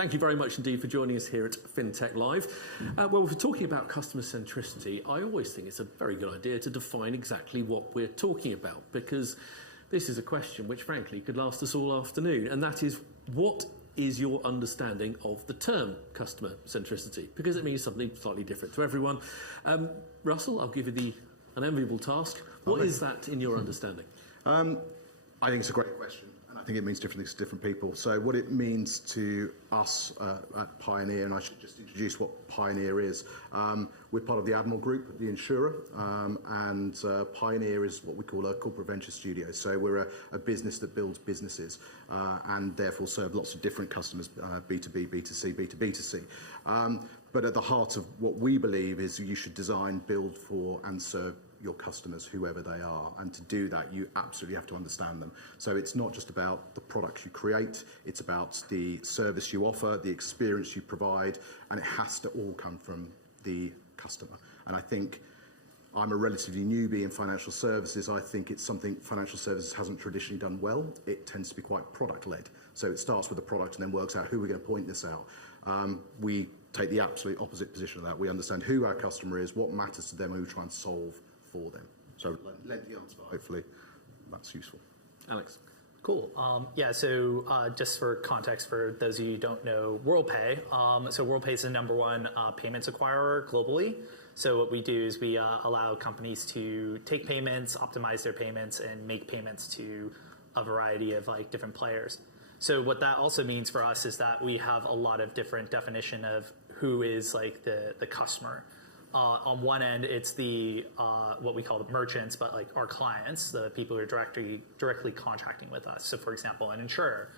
thank you very much indeed for joining us here at FinTech Live. Well, if we're talking about customer centricity, I always think it's a very good idea to define exactly what we're talking about, because this is a question which, frankly, could last us all afternoon, and that is, what is your understanding of the term customer centricity? Because it means something slightly different to everyone. Russell, I'll give you an enviable task. What is that in your understanding? I think it's a great question, and I think it means different things to different people. So what it means to us at Pioneer, and I should just introduce what Pioneer is. We're part of the Admiral group, the insurer, and Pioneer is what we call a corporate venture studio. So we're a business that builds businesses and therefore serve lots of different customers, B2B, B2C, B2B2C. But at the heart of what we believe is you should design, build for and serve your customers, whoever they are. And to do that, you absolutely have to understand them. So it's not just about the products you create, it's about the service you offer, the experience you provide, and it has to all come from the customer. And I think I'm a relatively newbie in financial services. I think it's something financial services hasn't traditionally done well. It tends to be quite product-led. So it starts with the product and then works out who we're going to point this out. We take the absolute opposite position of that. We understand who our customer is, what matters to them, and we try and solve for them. So lengthy answer, but hopefully that's useful. Alex. Cool. Yeah, so just for context, for those of you who don't know Worldpay, so Worldpay is the #1 payments acquirer globally. So what we do is we allow companies to take payments, optimize their payments, and make payments to a variety of different players. So what that also means for us is that we have a lot of different definition of who is the customer. On one end, it's the what we call the merchants, but our clients, the people who are directly contracting with us. So for example, an insurer.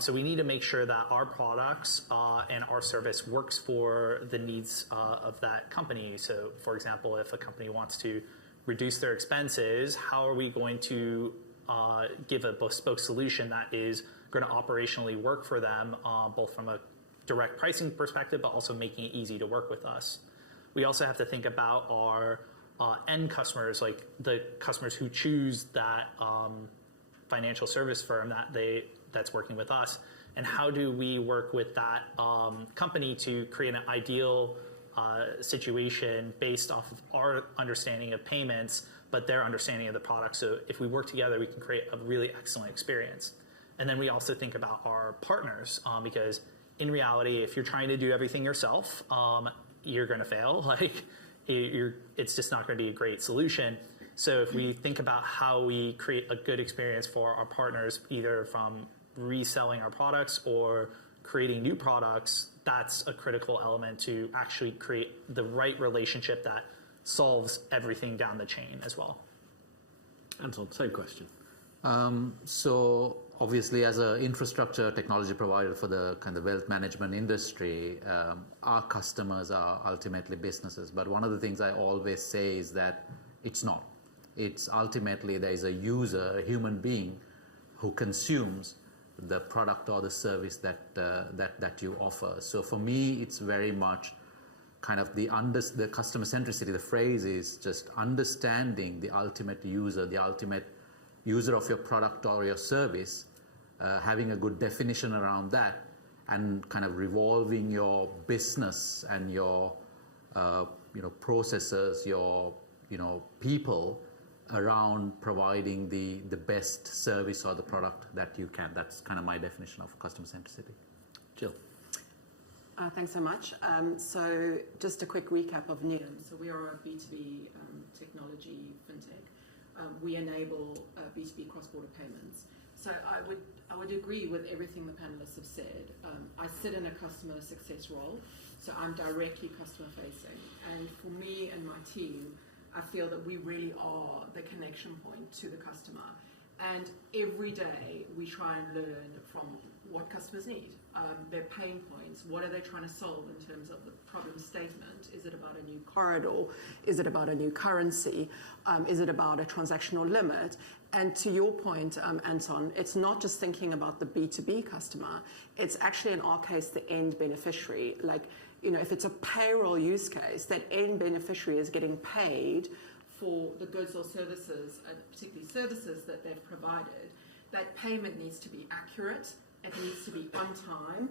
So we need to make sure that our products and our service works for the needs of that company. So for example, if a company wants to reduce their expenses, how are we going to give a bespoke solution that is going to operationally work for them, both from a direct pricing perspective, but also making it easy to work with us. We also have to think about our end customers, like the customers who choose that financial service firm that's working with us, and how do we work with that company to create an ideal situation based off of our understanding of payments, but their understanding of the product. So if we work together, we can create a really excellent experience. And then we also think about our partners, because in reality, if you're trying to do everything yourself, you're going to fail. It's just not going to be a great solution. So if we think about how we create a good experience for our partners, either from reselling our products or creating new products, that's a critical element to actually create the right relationship that solves everything down the chain as well. Anton, same question. So obviously, as an infrastructure technology provider for the kind of wealth management industry, our customers are ultimately businesses. But one of the things I always say is that it's not. It's ultimately there is a user, a human being, who consumes the product or the service that you offer. So for me, it's very much kind of the customer centricity. The phrase is just understanding the ultimate user of your product or your service, having a good definition around that, and kind of revolving your business and your processes, your people around providing the best service or the product that you can. That's kind of my definition of customer centricity. Jill. Thanks so much. So just a quick recap of Nium. So we are a B2B technology fintech. We enable B2B cross-border payments. So I would agree with everything the panelists have said. I sit in a customer success role, so I'm directly customer facing. And for me and my team, I feel that we really are the connection point to the customer. And every day we try and learn from what customers need, their pain points, what are they trying to solve in terms of the problem statement? Is it about a new corridor? Is it about a new currency? Is it about a transactional limit? And to your point, Anton, it's not just thinking about the B2B customer, it's actually in our case the end beneficiary. If it's a payroll use case, that end beneficiary is getting paid for the goods or services, particularly services that they've provided. That payment needs to be accurate, it needs to be on time,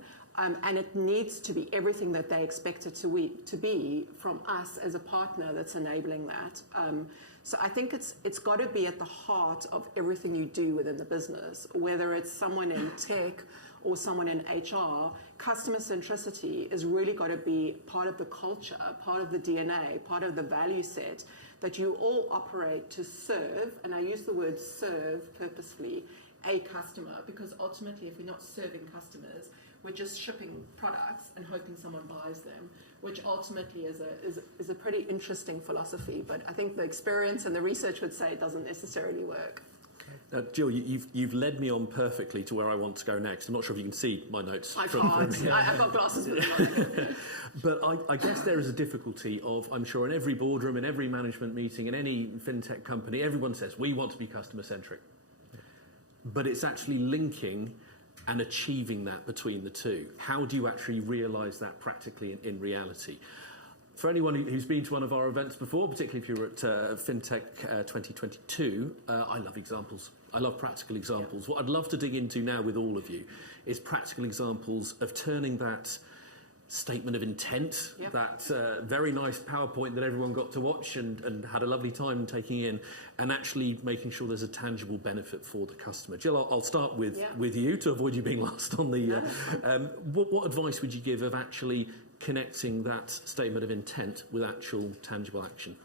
and it needs to be everything that they expect it to be from us as a partner that's enabling that. So I think it's got to be at the heart of everything you do within the business, whether it's someone in tech or someone in HR. Customer centricity has really got to be part of the culture, part of the DNA, part of the value set that you all operate to serve, and I use the word serve purposefully, a customer, because ultimately if we're not serving customers, we're just shipping products and hoping someone buys them, which ultimately is a pretty interesting philosophy, but I think the experience and the research would say it doesn't necessarily work. Jill, you've led me on perfectly to where I want to go next. I'm not sure if you can see my notes. I can't. I've got glasses, but I guess there is a difficulty of, I'm sure in every boardroom, in every management meeting, in any fintech company, everyone says, we want to be customer-centric. But it's actually linking and achieving that between the two. How do you actually realise that practically in reality? For anyone who's been to one of our events before, particularly if you were at FinTech 2022, I love examples. I love practical examples. What I'd love to dig into now with all of you is practical examples of turning that statement of intent, that very nice PowerPoint that everyone got to watch and had a lovely time taking in, and actually making sure there's a tangible benefit for the customer. Jill, I'll start with you to avoid you being last on the... what advice would you give of actually connecting that statement of intent with actual tangible action?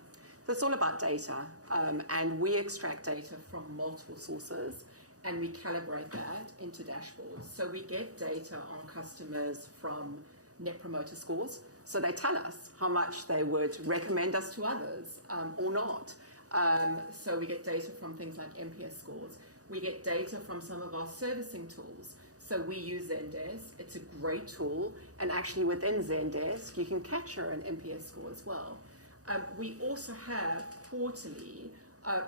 So it's all about data, and we extract data from multiple sources and we calibrate that into dashboards. So we get data on customers from Net Promoter Scores, so they tell us how much they would recommend us to others or not. So we get data from things like NPS scores. We get data from some of our servicing tools. So we use Zendesk. It's a great tool, and actually within Zendesk, you can capture an NPS score as well. We also have quarterly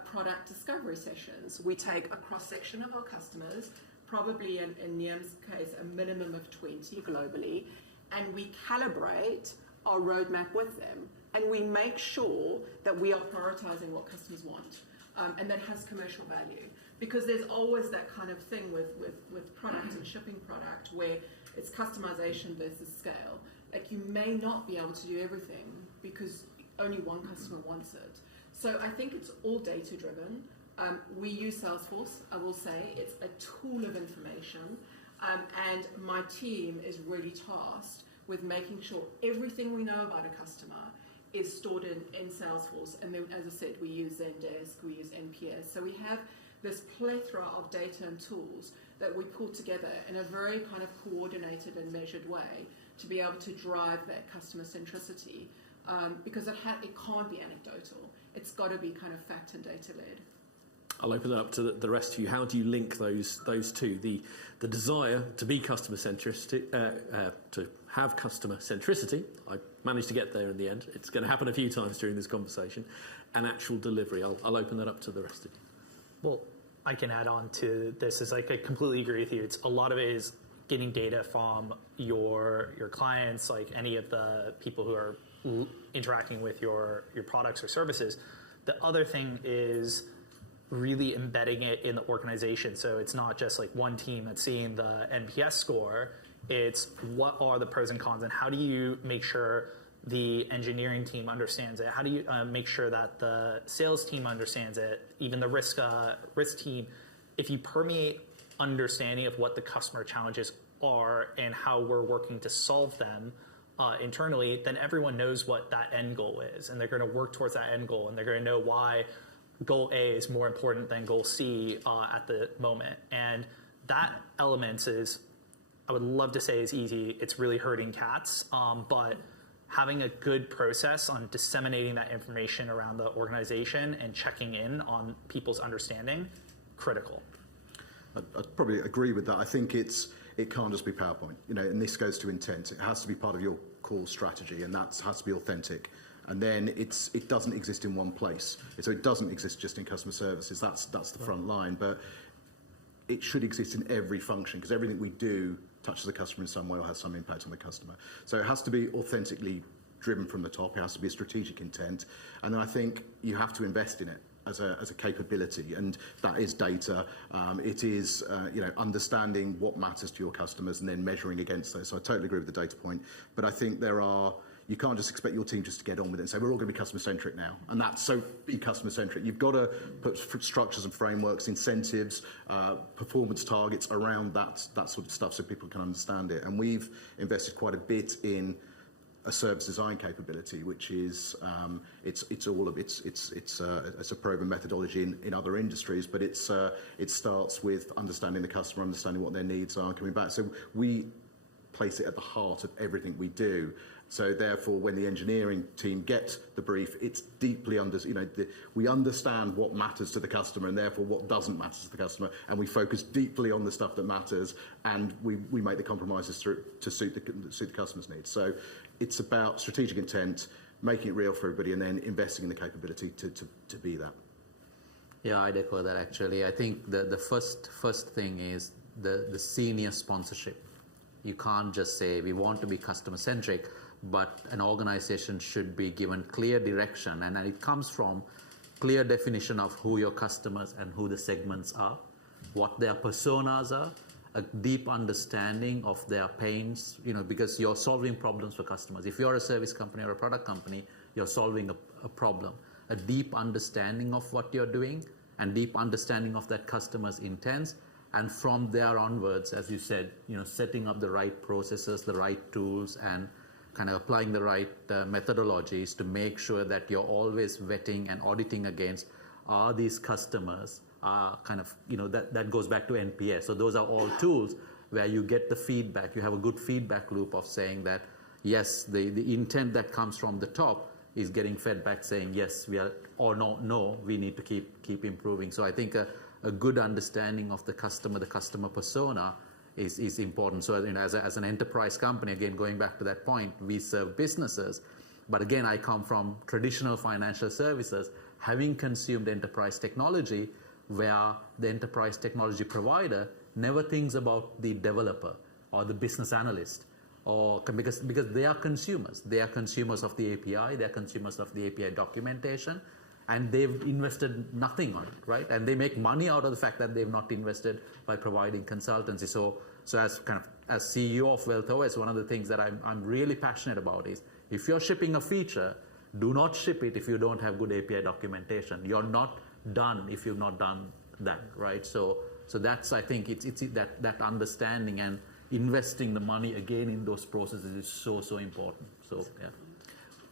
product discovery sessions. We take a cross-section of our customers, probably in Nium's case, a minimum of 20 globally, and we calibrate our roadmap with them. And we make sure that we are prioritizing what customers want, and that has commercial value. Because there's always that kind of thing with product and shipping product where it's customization versus scale. Like, you may not be able to do everything because only one customer wants it. So I think it's all data driven. We use Salesforce, I will say. It's a tool of information. And my team is really tasked with making sure everything we know about a customer is stored in Salesforce. And then, as I said, we use Zendesk, we use NPS. So we have this plethora of data and tools that we pull together in a very kind of coordinated and measured way to be able to drive that customer centricity, because it can't be anecdotal. It's got to be kind of fact and data led. I'll open it up to the rest of you. How do you link those two? The desire to be customer centricity, to have customer centricity. I managed to get there in the end. It's going to happen a few times during this conversation, and actual delivery. I'll open that up to the rest of you. Well, I can add on to this. Is like, I completely agree with you. It's a lot of it is getting data from your clients, like any of the people who are interacting with your products or services. The other thing is really embedding it in the organization. So it's not just like one team that's seeing the NPS score. It's what are the pros and cons, and how do you make sure the engineering team understands it? How do you make sure that the sales team understands it, even the risk team? If you permeate understanding of what the customer challenges are and how we're working to solve them internally, then everyone knows what that end goal is, and they're going to work towards that end goal, and they're going to know why goal A is more important than goal C at the moment. And that element is, I would love to say, is easy. It's really herding cats, but having a good process on disseminating that information around the organization and checking in on people's understanding, critical. I'd probably agree with that. I think it can't just be PowerPoint, and this goes to intent. It has to be part of your core strategy, and that has to be authentic. And then it doesn't exist in one place. So it doesn't exist just in customer services. That's the front line, but it should exist in every function, because everything we do touches the customer in some way or has some impact on the customer. So it has to be authentically driven from the top. It has to be a strategic intent. And then I think you have to invest in it. as a capability, and that is data. It is understanding what matters to your customers and then measuring against those. So I totally agree with the data point, but I think you can't just expect your team just to get on with it and say, we're all going to be customer-centric now. And that's so be customer-centric. You've got to put structures and frameworks, incentives, performance targets around that sort of stuff so people can understand it. And we've invested quite a bit in a service design capability, which is it's a proven methodology in other industries, but it starts with understanding the customer, understanding what their needs are, and coming back. So we place it at the heart of everything we do. So therefore, when the engineering team gets the brief, it's deeply we understand what matters to the customer and therefore what doesn't matter to the customer, and we focus deeply on the stuff that matters, and we make the compromises to suit the customer's needs. So it's about strategic intent, making it real for everybody, and then investing in the capability to be that. Yeah, I'd echo that actually. I think the first thing is the senior sponsorship. You can't just say we want to be customer centric, but an organization should be given clear direction, and it comes from clear definition of who your customers and who the segments are, what their personas are, a deep understanding of their pains, because you're solving problems for customers. If you're a service company or a product company, you're solving a problem. A deep understanding of what you're doing and deep understanding of that customer's intents. And from there onwards, as you said, setting up the right processes, the right tools, and kind of applying the right methodologies to make sure that you're always vetting and auditing against, are these customers that goes back to NPS. So those are all tools where you get the feedback. You have a good feedback loop of saying that, yes, the intent that comes from the top is getting fed back saying, yes, we are, or no, we need to keep improving. So I think a good understanding of the customer persona is important. So as an enterprise company, again, going back to that point, we serve businesses. But again, I come from traditional financial services, having consumed enterprise technology, where the enterprise technology provider never thinks about the developer or the business analyst, because they are consumers. They are consumers of the API, they are consumers of the API documentation, and they've invested nothing on it, right? And they make money out of the fact that they've not invested by providing consultancy. So as CEO of WealthOS, one of the things that I'm really passionate about is, if you're shipping a feature, do not ship it if you don't have good API documentation. You're not done if you've not done that, right? So that's, I think, it's that understanding and investing the money again in those processes is so important. So yeah.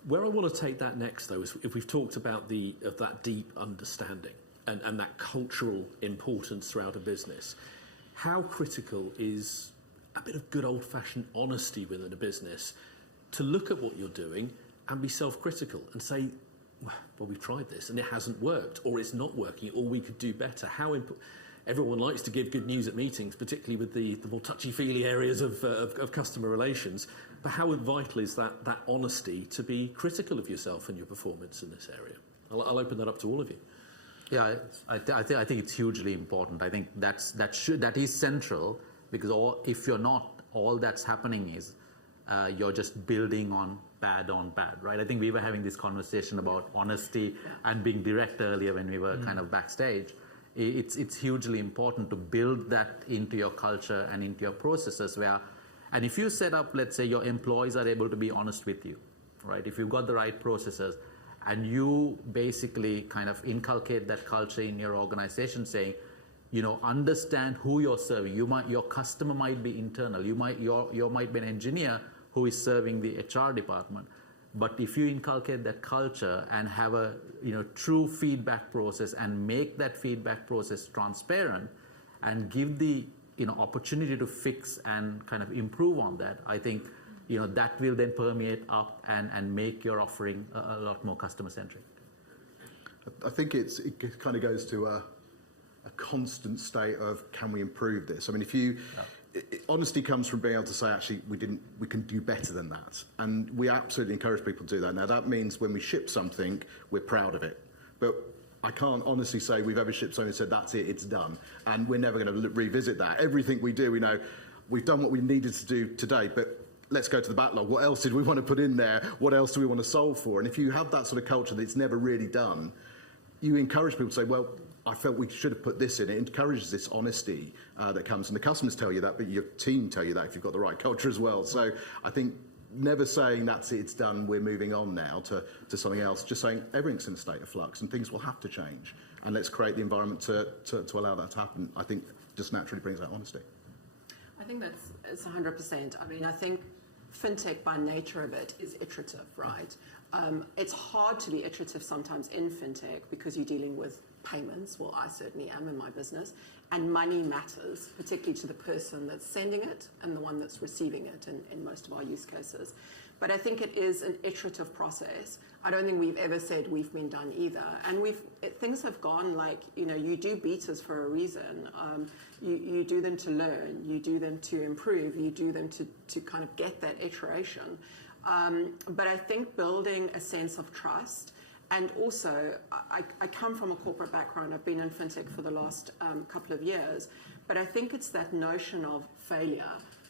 Where I want to take that next, though, is if we've talked about that deep understanding and that cultural importance throughout a business, how critical is a bit of good old-fashioned honesty within a business to look at what you're doing and be self-critical and say, well, we've tried this and it hasn't worked, or it's not working, or we could do better. Everyone likes to give good news at meetings, particularly with the more touchy-feely areas of customer relations. But how vital is that honesty to be critical of yourself and your performance in this area? I'll open that up to all of you. Yeah, I think it's hugely important. I think that is central, because if you're not, all that's happening is you're just building on bad, right? I think we were having this conversation about honesty and being direct earlier when we were kind of backstage. It's hugely important to build that into your culture and into your processes and if you set up, let's say your employees are able to be honest with you, right? If you've got the right processes and you basically kind of inculcate that culture in your organization, saying, understand who you're serving. Your customer might be internal. You might be an engineer who is serving the HR department. But if you inculcate that culture and have a true feedback process and make that feedback process transparent and give the opportunity to fix and kind of improve on that, I think that will then permeate up and make your offering a lot more customer centric. I think it kind of goes to a constant state of, can we improve this? I mean, honesty comes from being able to say, actually, we can do better than that. And we absolutely encourage people to do that. Now, that means when we ship something, we're proud of it. But I can't honestly say we've ever shipped something and said, that's it, it's done. And we're never going to revisit that. Everything we do, we know we've done what we needed to do today, but let's go to the backlog. What else did we want to put in there? What else do we want to solve for? And if you have that sort of culture that it's never really done, you encourage people to say, well, I felt we should have put this in. It encourages this honesty that comes, and the customers tell you that, but your team tell you that if you've got the right culture as well. So I think never saying that's it, it's done, we're moving on now to something else, just saying everything's in a state of flux and things will have to change, and let's create the environment to allow that to happen. I think just naturally brings that honesty. I think it's 100%. I mean, I think FinTech by nature of it is iterative, right? It's hard to be iterative sometimes in FinTech because you're dealing with payments. Well, I certainly am in my business. And money matters, particularly to the person that's sending it and the one that's receiving it in most of our use cases. But I think it is an iterative process. I don't think we've ever said we've been done either. And things have gone like, you do betas for a reason. You do them to learn. You do them to improve. You do them to kind of get that iteration. But I think building a sense of trust, and also I come from a corporate background. I've been in FinTech for the last couple of years. But I think it's that notion of failure.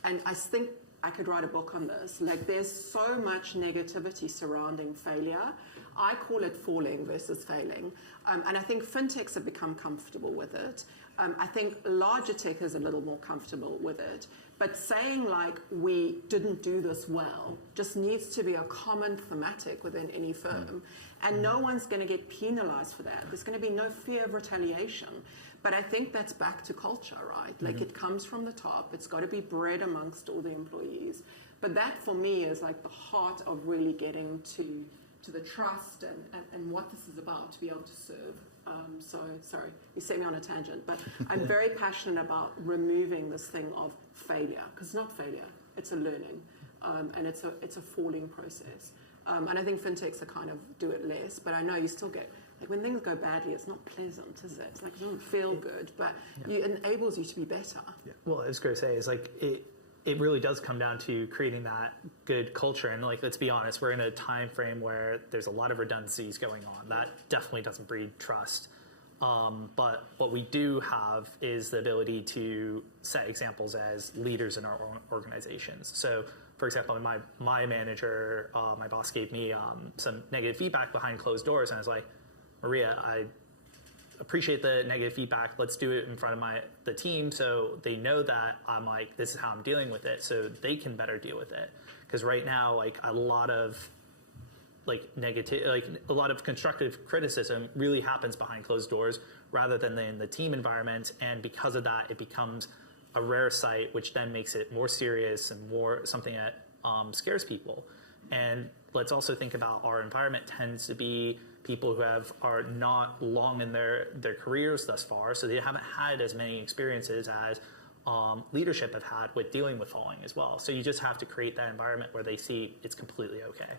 And I think I could write a book on this. Like, there's so much negativity surrounding failure. I call it falling versus failing. And I think FinTechs have become comfortable with it. I think larger tech is a little more comfortable with it. But saying like we didn't do this well just needs to be a common thematic within any firm. And no one's going to get penalized for that. There's going to be no fear of retaliation. But I think that's back to culture, right? Like, it comes from the top. It's got to be bred amongst all the employees. But that, for me, is like the heart of really getting to the trust and what this is about, to be able to serve. So, sorry, you set me on a tangent. But I'm very passionate about removing this thing of failure, because it's not failure. It's a learning. And it's a falling process. And I think FinTechs are kind of do it less. But I know you still get... Like, when things go badly, it's not pleasant, is it? It's like, it doesn't feel good, but it enables you to be better. Yeah. Well, I was going to say, is like it really does come down to creating that good culture. And like, let's be honest, we're in a time frame where there's a lot of redundancies going on. That definitely doesn't breed trust. But what we do have is the ability to set examples as leaders in our own organizations. So, for example, my manager, my boss gave me some negative feedback behind closed doors, and I was like, Maria, I appreciate the negative feedback. Let's do it in front of the team so they know that I'm like, this is how I'm dealing with it, so they can better deal with it. Because right now, like, a lot of constructive criticism really happens behind closed doors rather than in the team environment, and because of that, it becomes a rare sight, which then makes it more serious and more something that scares people. And let's also think about our environment tends to be people who are not long in their careers thus far, so they haven't had as many experiences as leadership have had with dealing with falling as well. So you just have to create that environment where they see it's completely okay.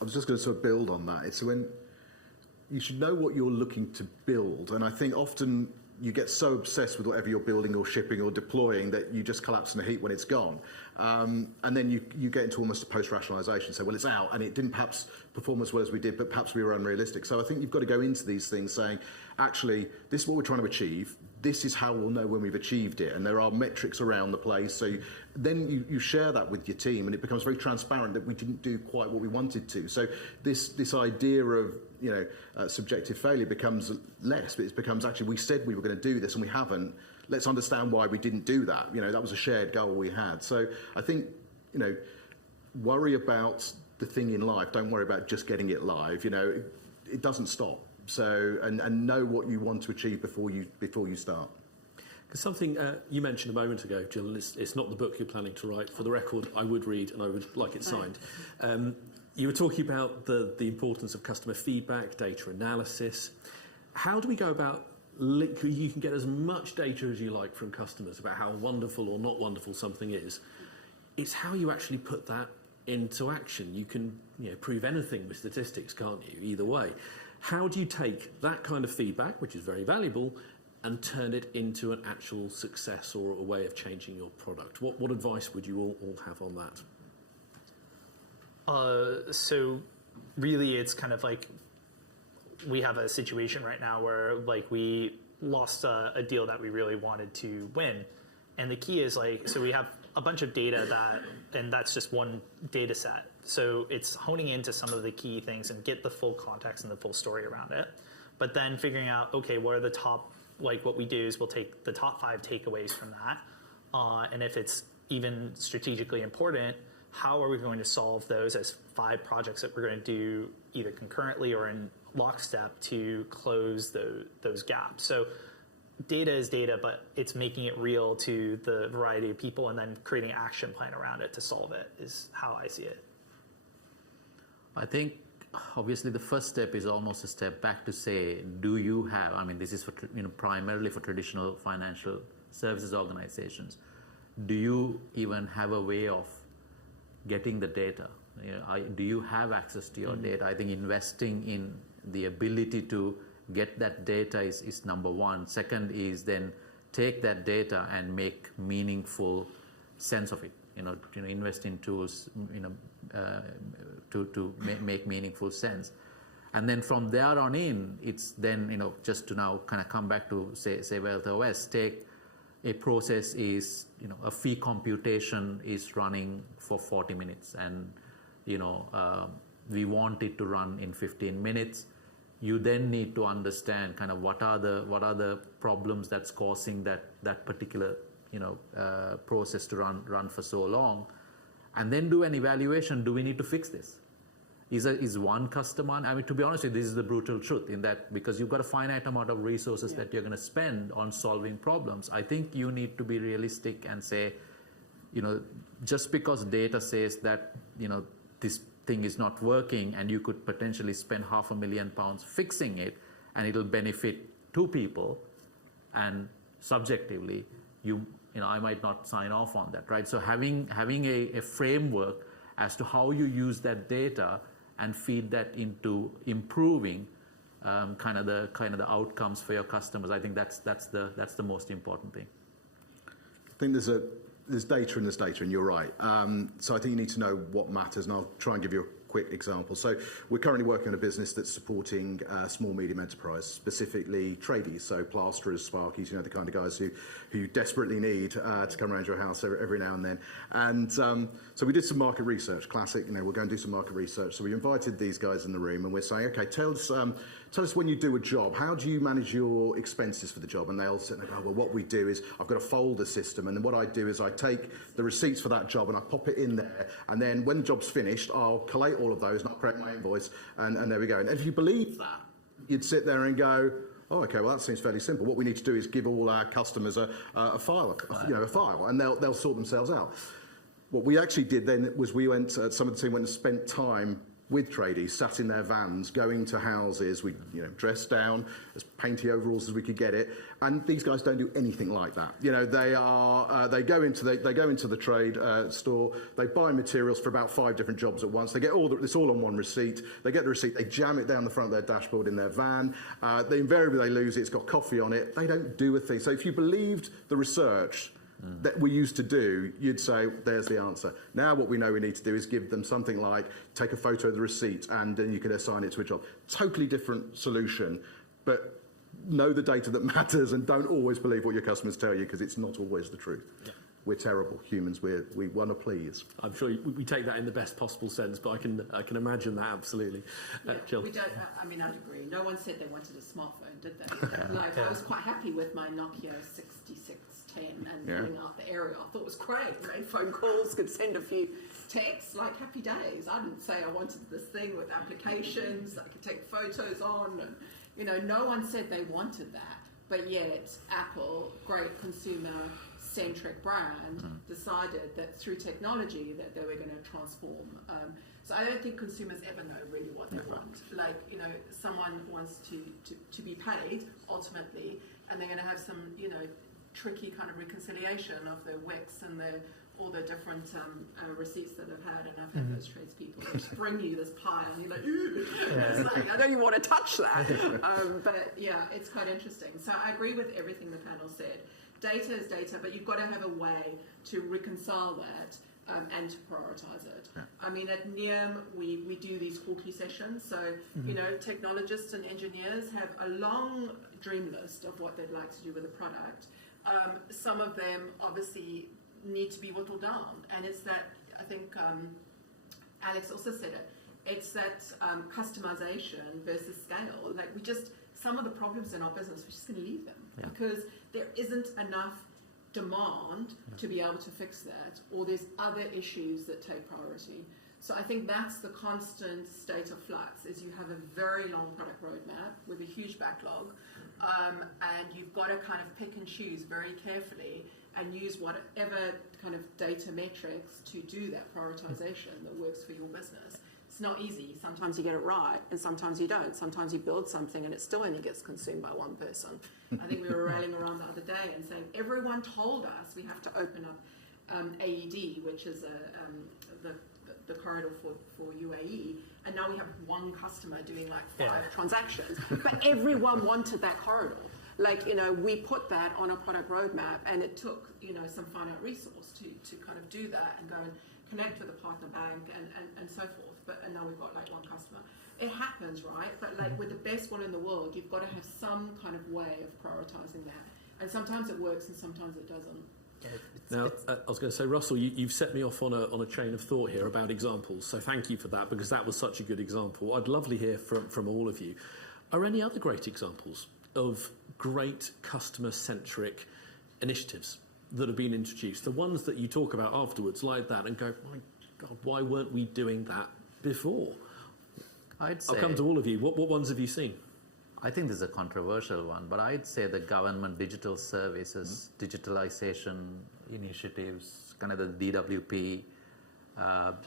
I was just going to sort of build on that. It's when you should know what you're looking to build, and I think often you get so obsessed with whatever you're building or shipping or deploying that you just collapse in a heap when it's gone. And then you get into almost a post-rationalization. So, well, it's out and it didn't perhaps perform as well as we did, but perhaps we were unrealistic. So I think you've got to go into these things saying, actually, this is what we're trying to achieve. This is how we'll know when we've achieved it. And there are metrics around the place. So then you share that with your team, and it becomes very transparent that we didn't do quite what we wanted to. So this idea of subjective failure becomes less. It becomes, actually, we said we were going to do this and we haven't. Let's understand why we didn't do that. That was a shared goal we had. So I think, worry about the thing in life. Don't worry about just getting it live. It doesn't stop. So, and know what you want to achieve before you start. Because something you mentioned a moment ago, Jill, it's not the book you're planning to write. For the record, I would read and I would like it signed. You were talking about the importance of customer feedback, data analysis. How do we go about you can get as much data as you like from customers about how wonderful or not wonderful something is. It's how you actually put that into action. You can prove anything with statistics, can't you? Either way. How do you take that kind of feedback, which is very valuable, and turn it into an actual success or a way of changing your product? What advice would you all have on that? So really it's kind of like we have a situation right now where like we lost a deal that we really wanted to win. And the key is so we have a bunch of data and that's just one data set. So it's honing into some of the key things and get the full context and the full story around it. but then figuring out, okay, what are the top, like what we do is we'll take the top 5 takeaways from that. And if it's even strategically important, how are we going to solve those as 5 projects that we're going to do either concurrently or in lockstep to close those gaps? So data is data, but it's making it real to the variety of people and then creating an action plan around it to solve it is how I see it. I think obviously the first step is almost a step back to say, do you have, I mean, this is for, primarily for traditional financial services organizations. Do you even have a way of getting the data? Do you have access to your data? I think investing in the ability to get that data is number one. Second is then take that data and make meaningful sense of it. Invest in tools, to make meaningful sense. And then from there on in, it's then, just to now kind of come back to say WealthOS, take a process is, a fee computation is running for 40 minutes and, we want it to run in 15 minutes. You then need to understand kind of what are the problems that's causing that particular, process to run for so long, and then do an evaluation. Do we need to fix this? Is one customer, I mean, to be honest with you, this is the brutal truth in that because you've got a finite amount of resources that you're going to spend on solving problems. I think you need to be realistic and say, just because data says that, this thing is not working and you could potentially spend £500,000 fixing it and it'll benefit 2 people, and subjectively, I might not sign off on that, right? So having a framework as to how you use that data and feed that into improving kind of the outcomes for your customers, I think that's the most important thing. I think there's data and there's data, and you're right. So I think you need to know what matters, and I'll try and give you a quick example. So we're currently working on a business that's supporting small, medium enterprise, specifically tradies, so plasterers, sparkies, the kind of guys who you desperately need to come around your house every now and then. And so we did some market research, classic, we'll go and do some market research. So we invited these guys in the room and we're saying, okay, tell us when you do a job, how do you manage your expenses for the job? And they all sit there and go, well, what we do is I've got a folder system, and then what I do is I take the receipts for that job and I pop it in there, and then when the job's finished, I'll collate all of those and I'll create my invoice, and there we go. And if you believe that, you'd sit there and go, oh, okay, well, that seems fairly simple. What we need to do is give all our customers a file, a file, and they'll sort themselves out. What we actually did then was we went, some of the team went and spent time with tradies, sat in their vans, going to houses. We, dressed down as painty overalls as we could get it. And these guys don't do anything like that. They go into the trade store. They buy materials for about 5 different jobs at once. They get it's all on one receipt. They get the receipt. They jam it down the front of their dashboard in their van. They invariably lose it. It's got coffee on it. They don't do a thing. So if you believed the research that we used to do, you'd say, there's the answer. Now what we know we need to do is give them something like, take a photo of the receipt and then you can assign it to a job. Totally different solution, but know the data that matters and don't always believe what your customers tell you, because it's not always the truth. Yeah. We're terrible humans. We want to please. I'm sure we take that in the best possible sense, but I can imagine that absolutely. Jill. We don't. I mean, I'd agree. No one said they wanted a smartphone, did they? I was quite happy with my Nokia 6610 and filling out the area. I thought it was great. Made phone calls, could send a few texts, like happy days. I didn't say I wanted this thing with applications that I could take photos on, and no one said they wanted that. But yet, Apple, great consumer-centric brand, decided that through technology that they were going to transform. So I don't think consumers ever know really what they want. Like, someone wants to be paid ultimately, and they're going to have some, tricky kind of reconciliation of their WICs and all the different receipts that I've had, and I've had those tradespeople just bring you this pile, and you're like, ooh, it's like, I don't even want to touch that. But yeah, it's quite interesting. So I agree with everything the panel said. Data is data, but you've got to have a way to reconcile that and to prioritize it. Yeah. I mean, at Nium, we do these quarterly sessions. So, technologists and engineers have a long dream list of what they'd like to do with a product. Some of them obviously need to be whittled down. And it's that, I think Alex also said it, it's that customization versus scale. Like, we just some of the problems in our business, we're just going to leave them because there isn't enough demand to be able to fix that, or there's other issues that take priority. So I think that's the constant state of flux, is you have a very long product roadmap with a huge backlog, and you've got to kind of pick and choose very carefully and use whatever kind of data metrics to do that prioritization that works for your business. It's not easy. Sometimes you get it right and sometimes you don't. Sometimes you build something and it still only gets consumed by one person. I think we were rallying around the other day and saying, everyone told us we have to open up AED, which is the corridor for UAE, and now we have one customer doing like 5 transactions, but everyone wanted that corridor. Like, we put that on a product roadmap, and it took, some finite resource to kind of do that and go and connect with a partner bank and so forth. And now we've got like one customer. It happens, right? But like with the best one in the world, you've got to have some kind of way of prioritizing that. And sometimes it works and sometimes it doesn't. Now, I was going to say, Russell, you've set me off on a chain of thought here about examples. So thank you for that, because that was such a good example. I'd love to hear from all of you. Are any other great examples of great customer-centric initiatives that have been introduced? The ones that you talk about afterwards like that and go, my God, why weren't we doing that before? I'll come to all of you. What ones have you seen? I think this is a controversial one, but I'd say the government digital services, digitalization initiatives, kind of the DWP,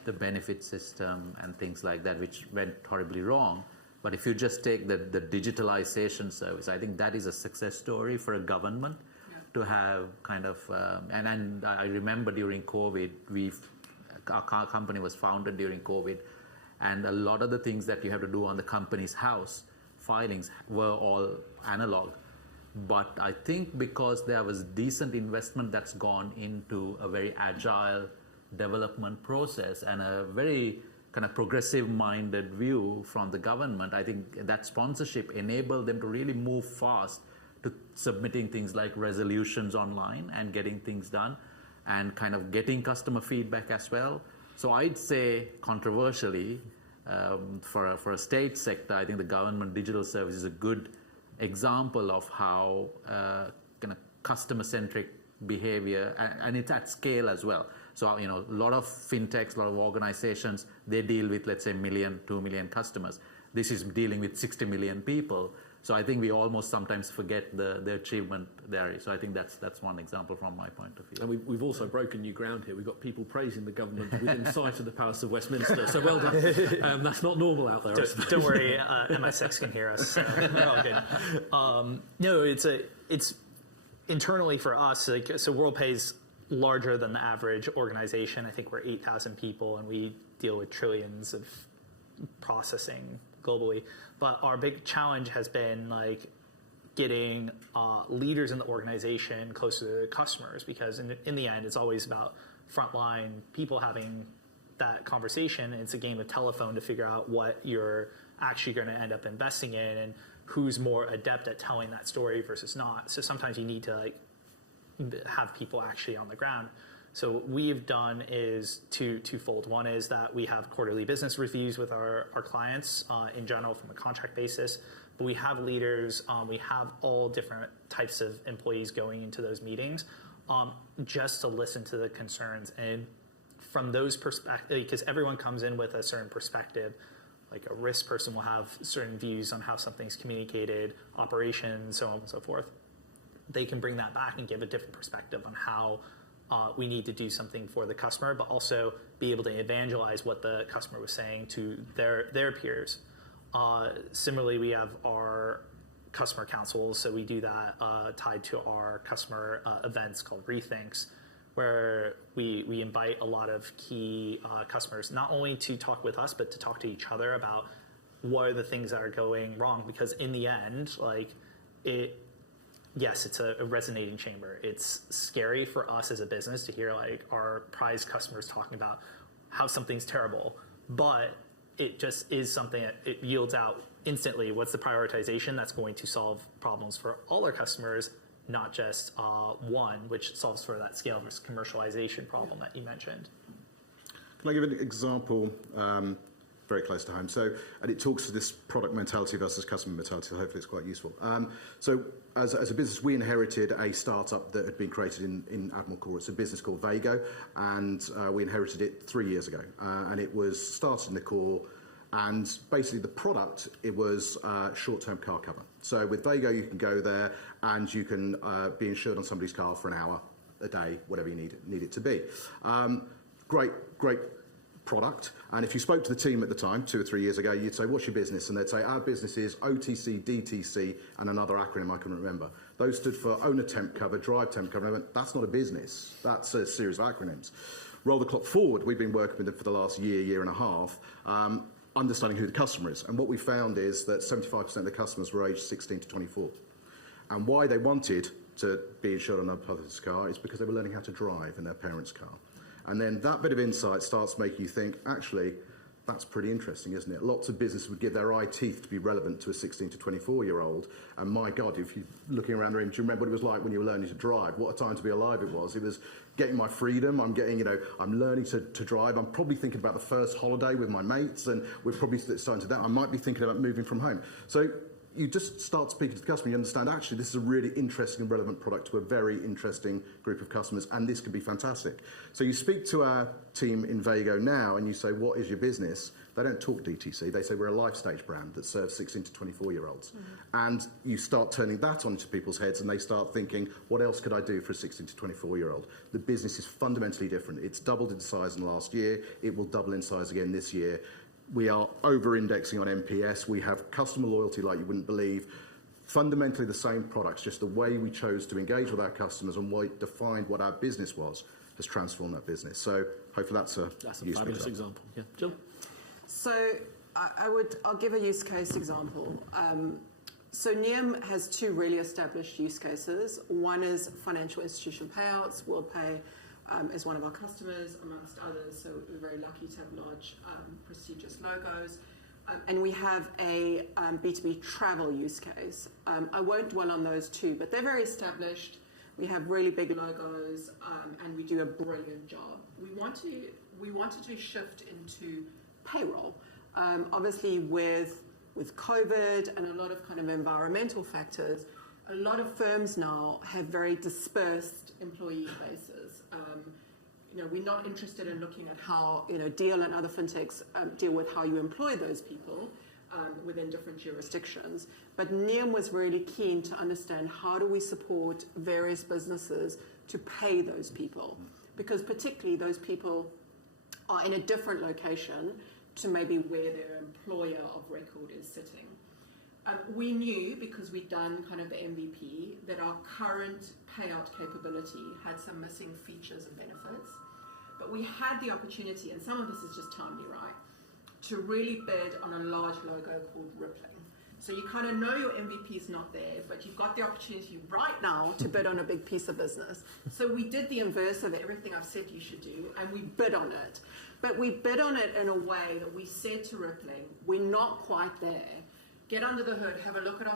the benefit system and things like that, which went horribly wrong. But if you just take the digitalization service, I think that is a success story for a government to have kind of, and I remember during COVID, our company was founded during COVID, and a lot of the things that you have to do on the company's house filings were all analog. But I think because there was decent investment that's gone into a very agile development process and a very kind of progressive-minded view from the government, I think that sponsorship enabled them to really move fast to submitting things like resolutions online and getting things done and kind of getting customer feedback as well. So I'd say, controversially, for a state sector, I think the government digital service is a good example of how kind of customer-centric behavior, and it's at scale as well. So, a lot of fintechs, a lot of organizations, they deal with, let's say, 1 million, 2 million customers. This is dealing with 60 million people. So I think we almost sometimes forget the achievement there. So I think that's one example from my point of view. And we've also broken new ground here. We've got people praising the government within sight of the Palace of Westminster. So well done. That's not normal out there. Don't worry, MI6 can hear us. So we're all good. No, it's internally for us. So Worldpay's larger than the average organization. I think we're 8,000 people, and we deal with trillions of processing globally. But our big challenge has been like getting leaders in the organization closer to the customers, because in the end, it's always about frontline people having that conversation. It's a game of telephone to figure out what you're actually going to end up investing in and who's more adept at telling that story versus not. So sometimes you need to like have people actually on the ground. So what we've done is twofold. One is that we have quarterly business reviews with our clients in general from a contract basis. But we have leaders, we have all different types of employees going into those meetings just to listen to the concerns. And from those perspectives, because everyone comes in with a certain perspective, like a risk person will have certain views on how something's communicated, operations, so on and so forth. They can bring that back and give a different perspective on how we need to do something for the customer, but also be able to evangelize what the customer was saying to their peers. Similarly, we have our customer councils, so we do that tied to our customer events called Rethinks, where we invite a lot of key customers, not only to talk with us, but to talk to each other about what are the things that are going wrong, because in the end, yes, it's a resonating chamber. It's scary for us as a business to hear like our prized customers talking about how something's terrible, but it just is something that it yields out instantly. What's the prioritization that's going to solve problems for all our customers, not just one, which solves for that scale versus commercialization problem that you mentioned. Can I give an example? very close to home. So, and it talks to this product mentality versus customer mentality, so hopefully it's quite useful. So as a business, we inherited a startup that had been created in Admiral Core. It's a business called Vago, and we inherited it 3 years ago. And it was started in the core, and basically the product, it was short-term car cover. So with Vago, you can go there and you can be insured on somebody's car for an hour, a day, whatever you need it to be. Great product. And if you spoke to the team at the time, 2 or 3 years ago, you'd say, what's your business? And they'd say, our business is OTC, DTC, and another acronym I couldn't remember. Those stood for owner temp cover, drive temp cover. And I went, that's not a business. That's a series of acronyms. Roll the clock forward. We've been working with them for the last year and a half, understanding who the customer is. And what we found is that 75% of the customers were aged 16 to 24. And why they wanted to be insured on another person's car is because they were learning how to drive in their parents' car. And then that bit of insight starts making you think, actually, that's pretty interesting, isn't it? Lots of businesses would give their eye teeth to be relevant to a 16 to 24-year-old. And my God, if you're looking around the room, do you remember what it was like when you were learning to drive? What a time to be alive it was. It was getting my freedom. I'm learning to drive. I'm probably thinking about the first holiday with my mates, and we're probably starting to that. I might be thinking about moving from home. So you just start speaking to the customer, you understand, actually, this is a really interesting and relevant product to a very interesting group of customers, and this could be fantastic. So you speak to our team in Vago now, and you say, what is your business? They don't talk DTC. They say, we're a life stage brand that serves 16 to 24-year-olds. And you start turning that onto people's heads, and they start thinking, what else could I do for a 16 to 24-year-old? The business is fundamentally different. It's doubled in size in the last year. It will double in size again this year. We are over-indexing on NPS. We have customer loyalty like you wouldn't believe. Fundamentally the same products, just the way we chose to engage with our customers and what defined what our business was has transformed that business. So hopefully that's a fabulous example. Yeah, Jill? So I'll give a use case example. So Nium has 2 really established use cases. One is financial institution payouts. Worldpay is one of our customers, amongst others. So we're very lucky to have large, prestigious logos. And we have a B2B travel use case. I won't dwell on those 2, but they're very established. We have really big logos, and we do a brilliant job. We wanted to shift into payroll. Obviously, with COVID and a lot of kind of environmental factors, a lot of firms now have very dispersed employee bases. We're not interested in looking at how Deal and other fintechs deal with how you employ those people within different jurisdictions. But Nium was really keen to understand how do we support various businesses to pay those people, because particularly those people are in a different location to maybe where their employer of record is sitting. We knew, because we'd done kind of the MVP, that our current payout capability had some missing features and benefits. But we had the opportunity, and some of this is just timely, right, to really bid on a large logo called Rippling. So you kind of know your MVP is not there, but you've got the opportunity right now to bid on a big piece of business. So we did the inverse of everything I've said you should do, and we bid on it. But we bid on it in a way that we said to Rippling, we're not quite there. Get under the hood, have a look at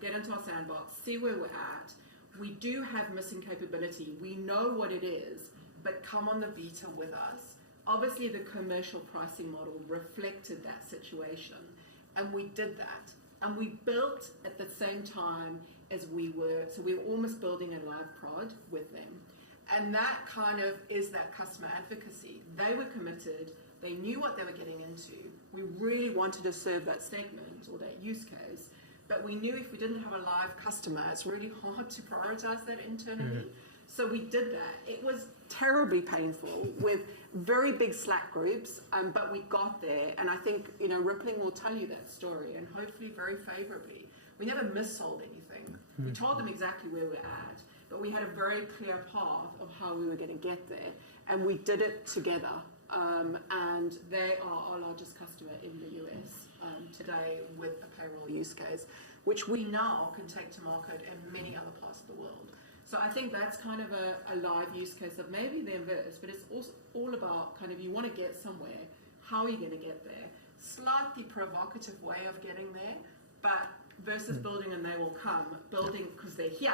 get into our sandbox, see where we're at. We do have missing capability. We know what it is, but come on the beta with us. Obviously, the commercial pricing model reflected that situation, and we did that. And we built at the same time as we were almost building a live prod with them. And that kind of is that customer advocacy. They were committed. They knew what they were getting into. We really wanted to serve that segment or that use case. But we knew if we didn't have a live customer, it's really hard to prioritize that internally. So we did that. It was terribly painful with very big Slack groups, but we got there. And I think, Rippling will tell you that story, and hopefully very favorably. We never missold anything. We told them exactly where we're at, but we had a very clear path of how we were going to get there. And we did it together. And they are our largest customer in the US today with a payroll use case, which we now can take to market in many other parts of the world. So I think that's kind of a live use case of maybe the inverse, but it's also all about kind of you want to get somewhere. How are you going to get there? Slightly provocative way of getting there, but versus building and they will come, building because they're here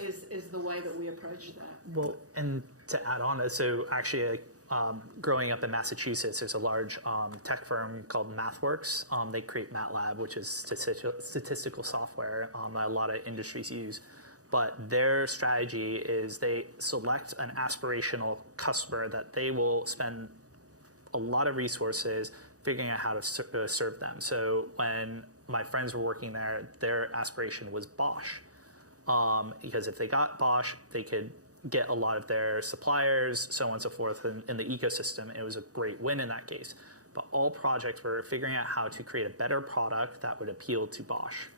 is the way that we approach that. Well, and to add on, so actually growing up in Massachusetts, there's a large tech firm called MathWorks. They create MATLAB, which is statistical software that a lot of industries use. But their strategy is they select an aspirational customer that they will spend a lot of resources figuring out how to serve them. So when my friends were working there, their aspiration was Bosch. Because if they got Bosch, they could get a lot of their suppliers, so on and so forth, in the ecosystem. It was a great win in that case. But all projects were figuring out how to create a better product that would appeal to Bosch.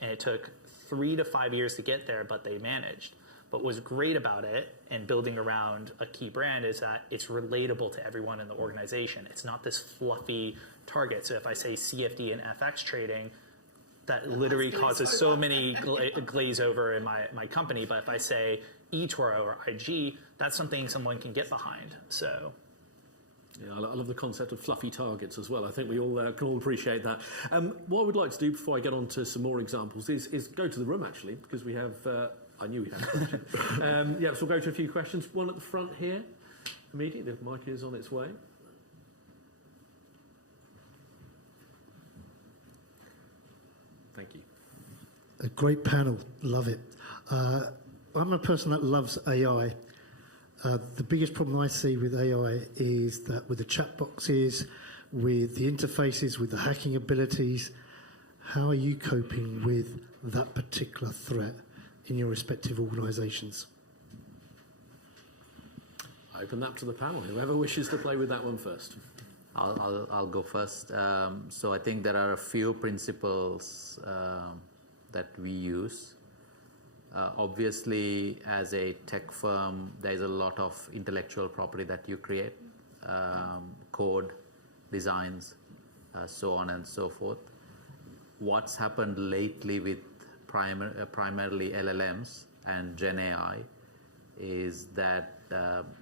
And it took 3 to 5 years to get there, but they managed. But what's great about it and building around a key brand is that it's relatable to everyone in the organization. It's not this fluffy target. So if I say CFD and FX trading, that literally causes so many glaze over in my company. But if I say eToro or IG, that's something someone can get behind. So. Yeah, I love the concept of fluffy targets as well. I think we all can all appreciate that. What I would like to do before I get on to some more examples is go to the room, actually, because we have, I knew we had a question. Yeah, so we'll go to a few questions. One at the front here, immediately. The mic is on its way. Thank you. A great panel, love it. I'm a person that loves AI. The biggest problem I see with AI is that with the chat boxes, with the interfaces, with the hacking abilities, how are you coping with that particular threat in your respective organisations? I open that to the panel. Whoever wishes to play with that one first. I'll go first. So I think there are a few principles that we use. Obviously, as a tech firm, there is a lot of intellectual property that you create, code, designs, so on and so forth. What's happened lately with primarily LLMs and Gen AI is that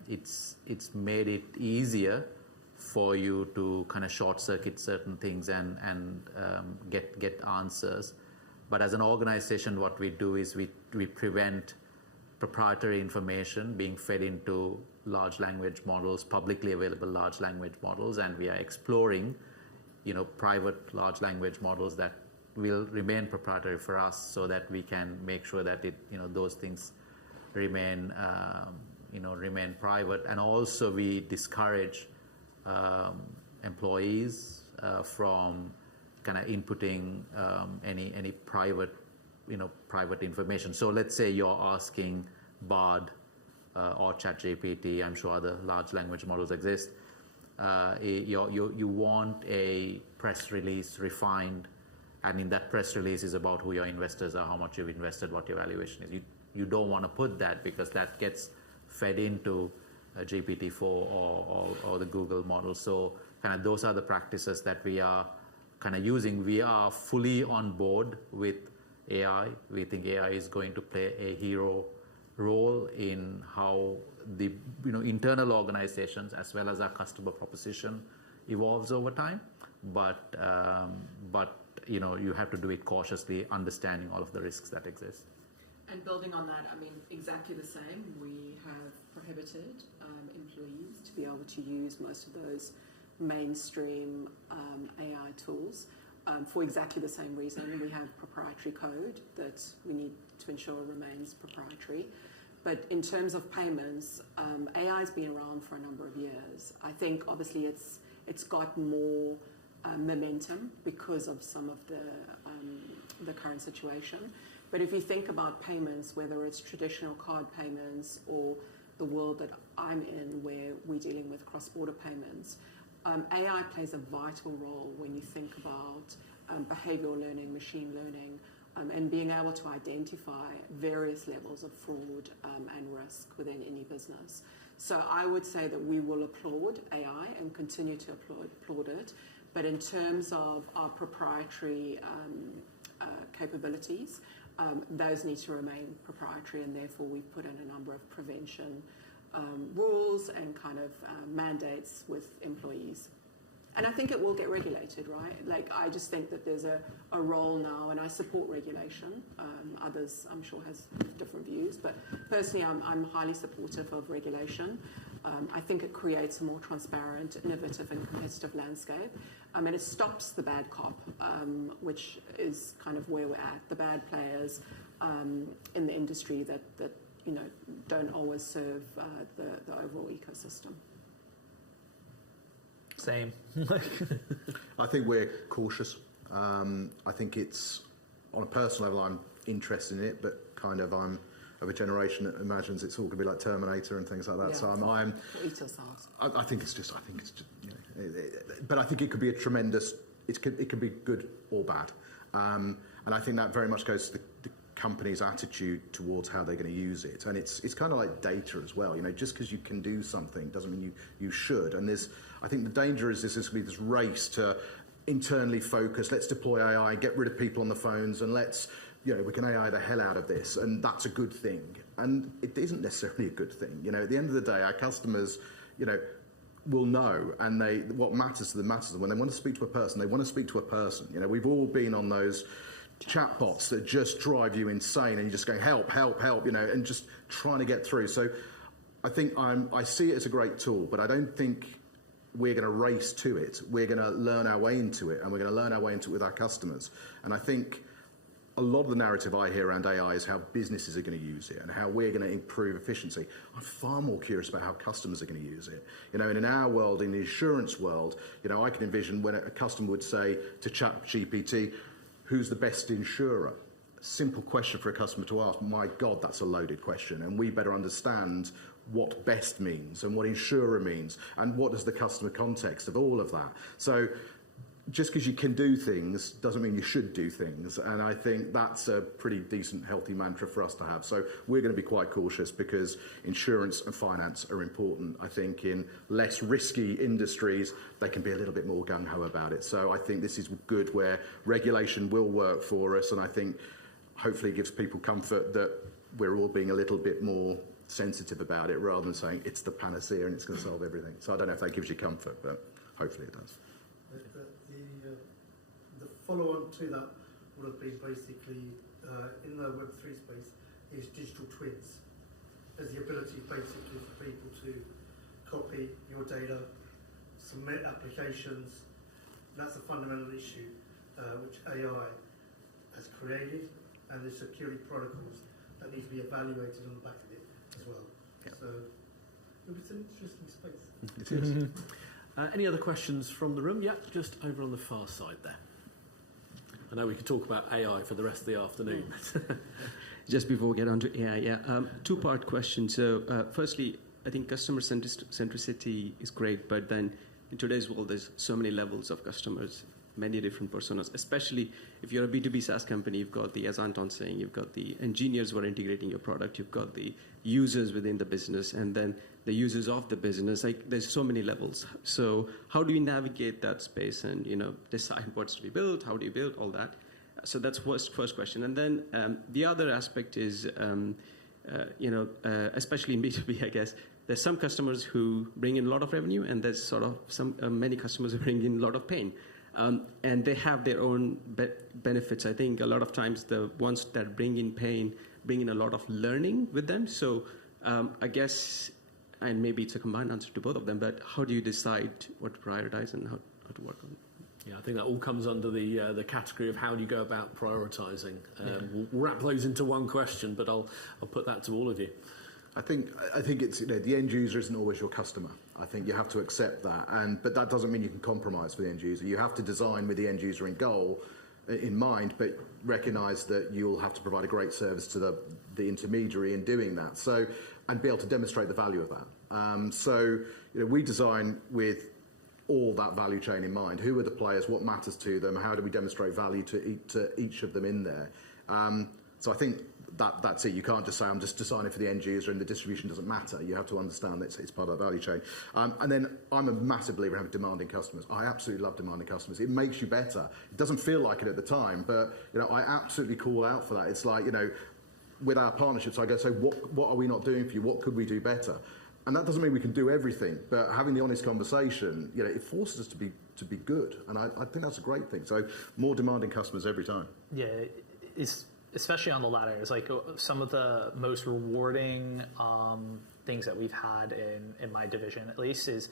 it's made it easier for you to kind of short circuit certain things and get answers. But as an organization, what we do is we prevent proprietary information being fed into large language models, publicly available large language models, and we are exploring, private large language models that will remain proprietary for us, so that we can make sure that those things remain private. And also we discourage employees from kind of inputting any private information. So let's say you're asking Bard or ChatGPT, I'm sure other large language models exist. You want a press release refined, and in that press release is about who your investors are, how much you've invested, what your valuation is. You don't want to put that, because that gets fed into GPT-4 or the Google model. So kind of those are the practices that we are kind of using. We are fully on board with AI. We think AI is going to play a hero role in how the internal organizations as well as our customer proposition evolves over time. But you have to do it cautiously, understanding all of the risks that exist. And building on that, I mean, exactly the same. We have prohibited employees to be able to use most of those mainstream AI tools for exactly the same reason. We have proprietary code that we need to ensure remains proprietary. But in terms of payments, AI has been around for a number of years. I think obviously it's got more momentum because of some of the current situation. But if you think about payments, whether it's traditional card payments or the world that I'm in, where we're dealing with cross-border payments, AI plays a vital role when you think about behavioral learning, machine learning, and being able to identify various levels of fraud and risk within any business. So I would say that we will applaud AI and continue to applaud it. But in terms of our proprietary capabilities, those need to remain proprietary, and therefore we've put in a number of prevention rules and kind of mandates with employees. And I think it will get regulated, right? Like, I just think that there's a role now, and I support regulation. Others, I'm sure, has different views, but personally, I'm highly supportive of regulation. I think it creates a more transparent, innovative and competitive landscape. And it stops the bad cop, which is kind of where we're at, the bad players in the industry that don't always serve the overall ecosystem. Same. I think we're cautious. I think it's, on a personal level, I'm interested in it, but kind of I'm of a generation that imagines it's all going to be like Terminator and things like that. Yeah. So I'm Eat yourselves. I think it's just, but I think it could be a tremendous, it could be good or bad. And I think that very much goes to the company's attitude towards how they're going to use it. And it's kind of like data as well. Just because you can do something doesn't mean you should. And I think the danger is this be this race to internally focus, let's deploy AI, get rid of people on the phones, and let's, we can AI the hell out of this, and that's a good thing. And it isn't necessarily a good thing. At the end of the day, our customers, will know, and what matters to them matters to them. When they want to speak to a person, they want to speak to a person. We've all been on those chatbots that just drive you insane, and you're just going, help, help, help, and just trying to get through. So I think I see it as a great tool, but I don't think we're going to race to it. We're going to learn our way into it, and we're going to learn our way into it with our customers. And I think a lot of the narrative I hear around AI is how businesses are going to use it and how we're going to improve efficiency. I'm far more curious about how customers are going to use it. And in our world, in the insurance world, I can envision when a customer would say to ChatGPT, who's the best insurer? Simple question for a customer to ask. My God, that's a loaded question. And we better understand what best means and what insurer means and what is the customer context of all of that. So just because you can do things doesn't mean you should do things. And I think that's a pretty decent, healthy mantra for us to have. So we're going to be quite cautious because insurance and finance are important. I think in less risky industries, they can be a little bit more gung-ho about it. So I think this is good where regulation will work for us. And I think hopefully it gives people comfort that we're all being a little bit more sensitive about it rather than saying it's the panacea and it's going to solve everything. So I don't know if that gives you comfort, but hopefully it does. The follow-on to that would have been basically in the Web3 space is digital twins. There's the ability basically for people to copy your data, submit applications. That's a fundamental issue which AI has created, and the security protocols that need to be evaluated on the back of it as well. Yeah. So it's an interesting space. It is. Any other questions from the room? Yeah, just over on the far side there. I know we could talk about AI for the rest of the afternoon. Just before we get on to AI, two-part question. So firstly, I think customer centricity is great, but then in today's world, there's so many levels of customers, many different personas, especially if you're a B2B SaaS company, you've got the, as Anton saying, you've got the engineers who are integrating your product, you've got the users within the business, and then the users of the business. Like, there's so many levels. So how do you navigate that space and, decide what's to be built? How do you build all that? So that's first question. And then the other aspect is, especially in B2B, I guess, there's some customers who bring in a lot of revenue, and there's sort of many customers who bring in a lot of pain. And they have their own benefits. I think a lot of times the ones that bring in pain bring in a lot of learning with them. So I guess, and maybe it's a combined answer to both of them, but how do you decide what to prioritize and how to work on it? Yeah, I think that all comes under the category of how do you go about prioritising. We'll wrap those into one question, but I'll put that to all of you. I think it's the end user isn't always your customer. I think you have to accept that, but that doesn't mean you can compromise with the end user. You have to design with the end user in mind, but recognise that you'll have to provide a great service to the intermediary in doing that. So, and be able to demonstrate the value of that. We design with all that value chain in mind. Who are the players? What matters to them? How do we demonstrate value to each of them in there? So I think that's it. You can't just say, I'm just designing for the end user and the distribution doesn't matter. You have to understand that it's part of the value chain. And then I'm a massive believer in having demanding customers. I absolutely love demanding customers. It makes you better. It doesn't feel like it at the time, but I absolutely call out for that. It's like, with our partnerships, I go, so what are we not doing for you? What could we do better? And that doesn't mean we can do everything, but having the honest conversation, it forces us to be good. And I think that's a great thing. So more demanding customers every time. Yeah, it's especially on the latter, is like some of the most rewarding things that we've had in my division, at least, is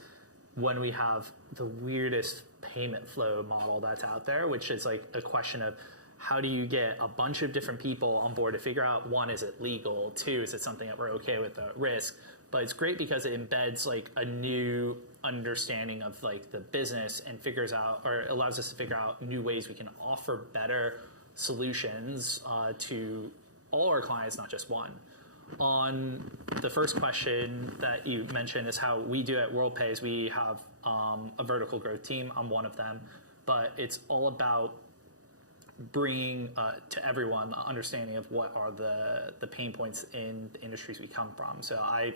when we have the weirdest payment flow model that's out there, which is like a question of how do you get a bunch of different people on board to figure out, one, is it legal? Two, is it something that we're okay with the risk? But it's great because it embeds like a new understanding of like the business and figures out, or allows us to figure out new ways we can offer better solutions to all our clients, not just one. On the first question that you mentioned is how we do at Worldpay is we have a vertical growth team. I'm one of them, but it's all about bringing to everyone the understanding of what are the pain points in the industries we come from. So I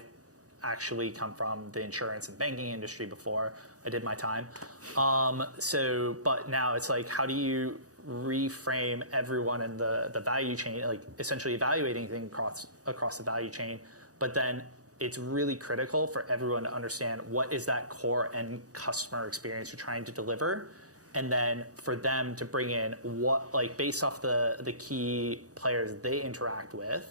actually come from the insurance and banking industry before I did my time. But now it's like, how do you reframe everyone in the value chain, like essentially evaluating things across the value chain, but then it's really critical for everyone to understand what is that core end customer experience you're trying to deliver, and then for them to bring in what, like based off the key players they interact with,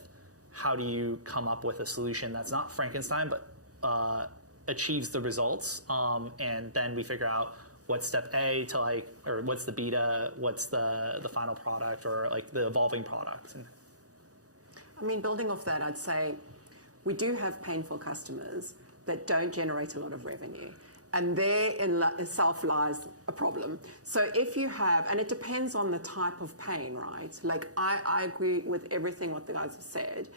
how do you come up with a solution that's not Frankenstein, but achieves the results, and then we figure out what's step A to like, or what's the beta, what's the final product, or like the evolving product. I mean, building off that, I'd say we do have painful customers that don't generate a lot of revenue. And there in itself lies a problem. So if you have, and it depends on the type of pain, right? Like I agree with everything what the guys have said,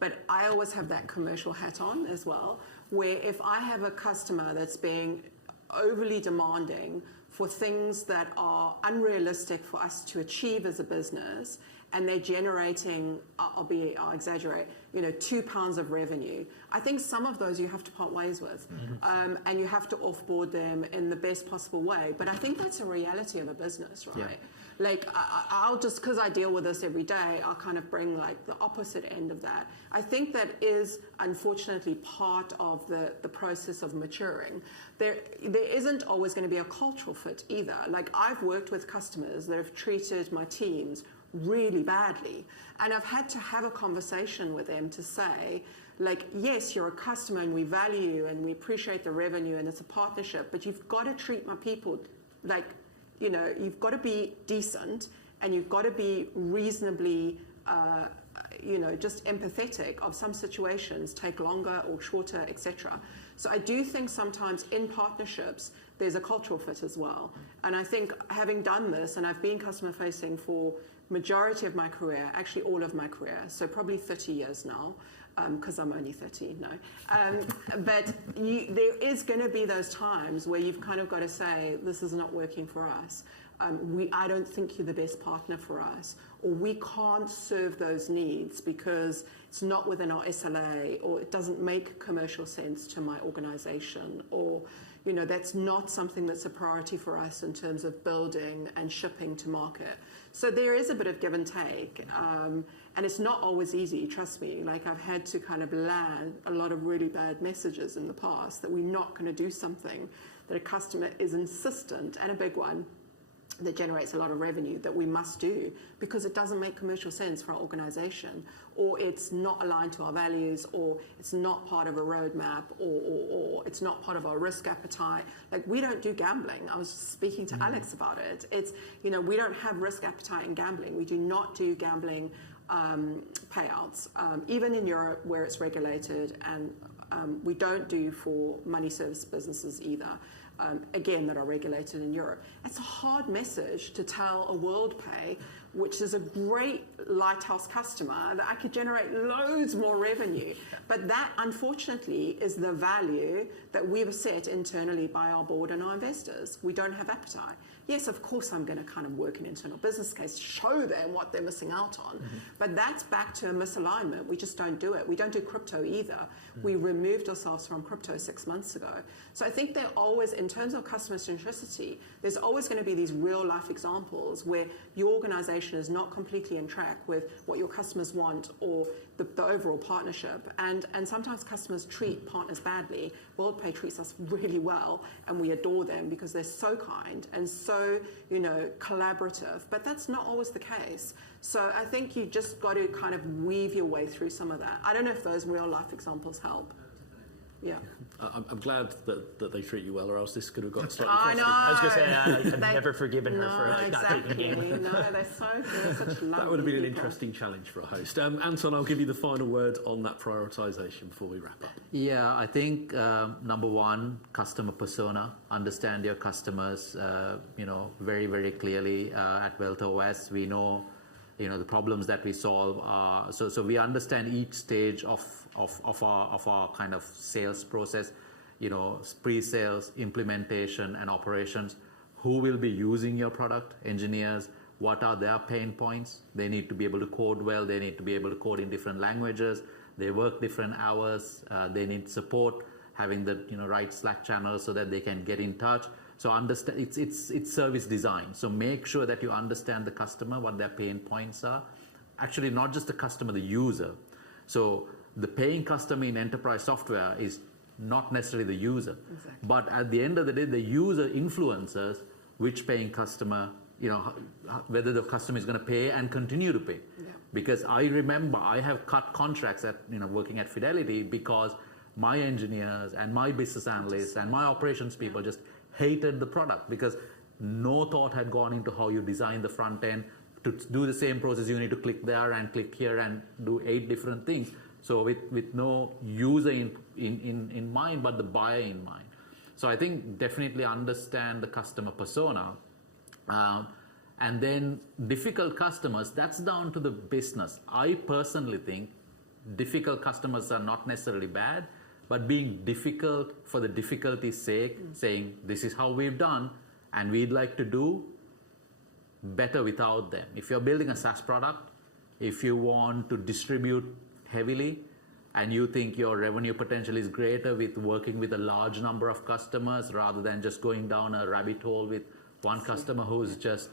but I always have that commercial hat on as well, where if I have a customer that's being overly demanding for things that are unrealistic for us to achieve as a business, and they're generating, I'll exaggerate, £2 of revenue. I think some of those you have to part ways with, and you have to offboard them in the best possible way. But I think that's a reality of a business, right? Yeah. Like I'll just, because I deal with this every day, I'll kind of bring like the opposite end of that. I think that is unfortunately part of the process of maturing. There isn't always going to be a cultural fit either. Like I've worked with customers that have treated my teams really badly, and I've had to have a conversation with them to say, like, yes, you're a customer and we value you and we appreciate the revenue and it's a partnership, but you've got to treat my people like, you've got to be decent and you've got to be reasonably, just empathetic of some situations take longer or shorter, etc. So I do think sometimes in partnerships, there's a cultural fit as well. And I think having done this, and I've been customer facing for majority of my career, actually all of my career, so probably 30 years now, because I'm only 30, no. But there is going to be those times where you've kind of got to say, this is not working for us. I don't think you're the best partner for us, or we can't serve those needs because it's not within our SLA, or it doesn't make commercial sense to my organization, or that's not something that's a priority for us in terms of building and shipping to market. So there is a bit of give and take, and it's not always easy, trust me. Like I've had to kind of land a lot of really bad messages in the past that we're not going to do something that a customer is insistent, and a big one, that generates a lot of revenue that we must do because it doesn't make commercial sense for our organization, or it's not aligned to our values, or it's not part of a roadmap, or it's not part of our risk appetite. Like we don't do gambling. I was speaking to Alex about it. It's, we don't have risk appetite in gambling. We do not do gambling payouts, even in Europe where it's regulated, and we don't do for money service businesses either. Again, that are regulated in Europe. It's a hard message to tell a Worldpay, which is a great lighthouse customer, that I could generate loads more revenue. But that, unfortunately, is the value that we've set internally by our board and our investors. We don't have appetite. Yes, of course, I'm going to kind of work an internal business case, show them what they're missing out on. But that's back to a misalignment. We just don't do it. We don't do crypto either. We removed ourselves from crypto 6 months ago. So I think they're always, in terms of customer centricity, there's always going to be these real life examples where your organization information is not completely in track with what your customers want or the overall partnership. And sometimes customers treat partners badly. Worldpay treats us really well, and we adore them because they're so kind and so, collaborative. But that's not always the case. So I think you just got to kind of weave your way through some of that. I don't know if those real life examples help. Yeah. I'm glad that they treat you well, or else this could have got slightly I know. I was going to say, I've never forgiven her for not taking exactly. game. No, they're such lovely That would have been an people. interesting challenge for a host. Anton, I'll give you the final word on that prioritisation before we wrap up. Yeah, I think number one, customer persona. Understand your customers, very, very clearly. At WealthOS, we know, the problems that we solve. So we understand each stage of our kind of sales process, pre-sales, implementation, and operations. Who will be using your product? Engineers. What are their pain points? They need to be able to code well. They need to be able to code in different languages. They work different hours. They need support, having the right Slack channels so that they can get in touch. So understand it's service design. So make sure that you understand the customer, what their pain points are. Actually, not just the customer, the user. So the paying customer in enterprise software is not necessarily the user. Exactly. But at the end of the day, the user influences which paying customer, whether the customer is going to pay and continue to pay. Yeah. Because I remember I have cut contracts working at Fidelity because my engineers and my business analysts and my operations people just hated the product because no thought had gone into how you design the front end. To do the same process, you need to click there and click here and do 8 different things. So with no user in mind, but the buyer in mind. So I think definitely understand the customer persona. And then difficult customers, that's down to the business. I personally think difficult customers are not necessarily bad, but being difficult for the difficulty's sake, saying this is how we've done and we'd like to do better without them. If you're building a SaaS product, if you want to distribute heavily and you think your revenue potential is greater with working with a large number of customers rather than just going down a rabbit hole with one customer who's just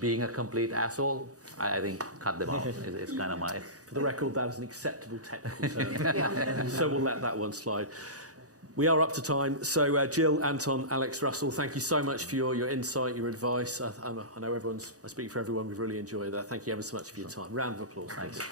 being a complete asshole, I think cut them off is kind of my... For the record, that was an acceptable technical term. So we'll let that one slide. We are up to time. So Jill, Anton, Alex, Russell, thank you so much for your insight, your advice. I know I speak for everyone, we've really enjoyed that. Thank you ever so much for your time. Round of applause, please.